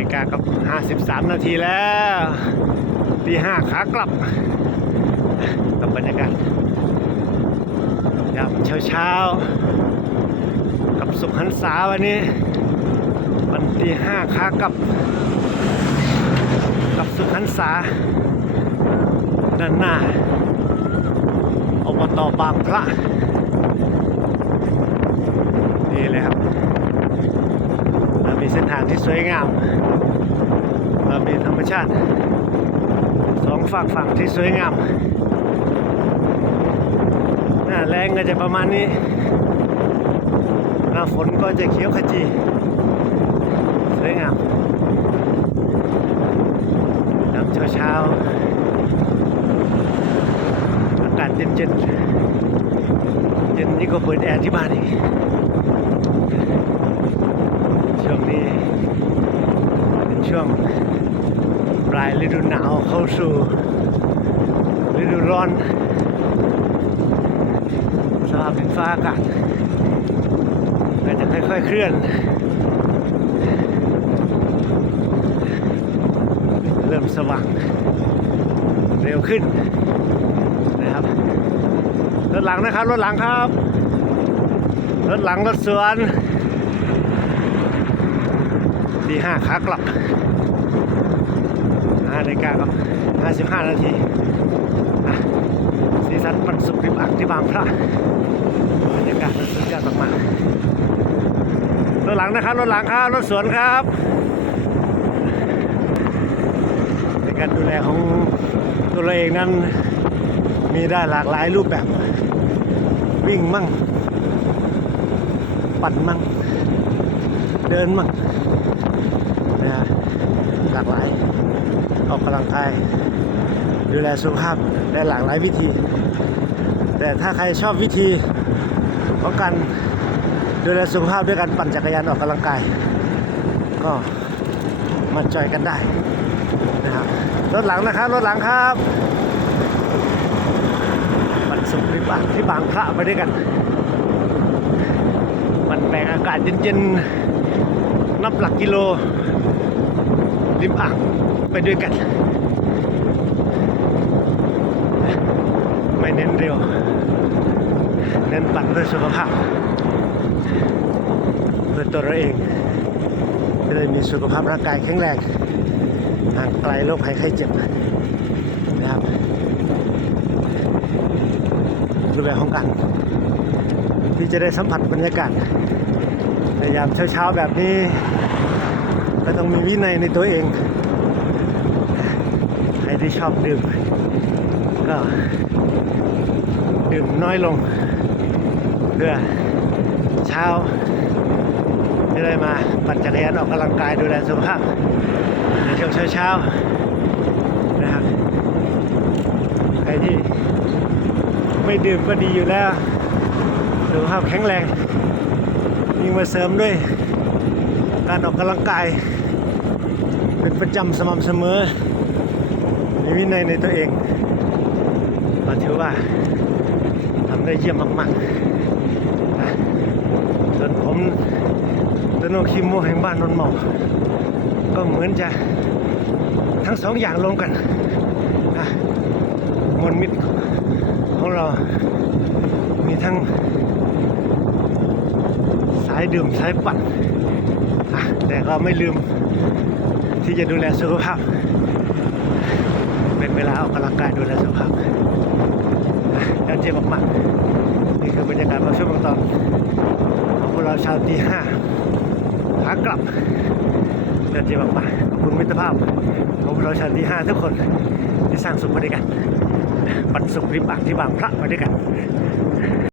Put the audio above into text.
ฬิกากับ 53 นาทีแล้วตีห้าขากลับกับบรรยากาศยามเช้าเช้าๆกับสุขหันษาวันนี้ วันตีห้าขากลับ กับสุขหันษาด้านหน้าอบตบางพระ นี่เลยครับ เรามีเส้นทางที่สวยงามเรามีธรรมชาติสองฝั่งฝั่งที่สวยงามหน้าแรงก็จะประมาณนี้หน้าฝนก็จะเขียวขจีสวยงามยามเช้าเช้าอากาศเย็นเย็นเย็นนี่ก็เปิดแอร์ที่บ้านอีก ช่วงนี้เป็น ช่วงปลายฤดูหนาวเข้าสู่ฤดูร้อนสภาพดินฟ้าอากาศก็จะค่อยๆเคลื่อน เริ่มสว่างเร็วขึ้นนะครับรถหลังนะครับรถหลังครับรถหลังรถสวน ตีห้าขากลับนาฬิกาครับห้าสิบห้านาทีสีสันมันสุขริมอ่างที่บางพระบรรยากาศมันสุดยอดมากๆรถหลังนะครับรถหลังครับรถสวนครับในการดูแลของตัวเราเองนั้นมีได้หลากหลายรูปแบบ วิ่งมั่ง ปั่นมั่ง เดินมั่ง นะฮะหลากหลายออกกำลังกาย ดูแลสุขภาพได้หลากหลายวิธี แต่ถ้าใครชอบวิธีของการดูแลสุขภาพด้วยการปั่นจักรยานออกกำลังกาย ก็มาจอยกันได้นะครับรถหลังนะครับรถหลังครับปั่นสุขริบอ่างที่บางพระไปด้วยกันมันแปลงอากาศเย็นๆนับหลักกิโล ริมอ่างไปด้วยกัน ไม่เน้นเร็ว เน้นปั่นเพื่อสุขภาพ เพื่อตัวเราเองจะได้มีสุขภาพร่างกายแข็งแรงห่างไกลโรคภัยไข้เจ็บนะครับรูปแบบของการที่จะได้สัมผัสบรรยากาศในยามเช้าๆแบบนี้ ก็ต้องมีวินัยในตัวเอง ใครที่ชอบดื่มก็ดื่มน้อยลง เพื่อเช้าจะได้มาปั่นจักรยานออกกำลังกายดูแลสุขภาพในช่วงเช้าๆนะครับใครที่ไม่ดื่มก็ดีอยู่แล้วสุขภาพแข็งแรงยิ่งมาเสริมด้วย การออกกำลังกาย เป็นประจำสม่ำเสมอ มีวินัยในตัวเองเราถือว่าทำได้เยี่ยมมากๆนะส่วนผมตโนคิโมแห่งบ้านนนท์หมอกก็เหมือนจะทั้งสองอย่างรวมกันมวลมิตรของเรา มีทั้งสายดื่มสายปั่น แต่ก็ไม่ลืมที่จะดูแลสุขภาพ เป็นเวลาออกกำลังกายดูแลสุขภาพยอดเยี่ยมมากๆนี่คือบรรยากาศบางช่วงบางตอนของพวกเราชาวตีห้าขากลับยอดเยี่ยมมากๆขอบคุณมิตรภาพของพวกเราชาวตีห้าทุกคนที่สร้างสุขมาด้วยกันปันสุขริมอ่างที่บางพระมาด้วยกัน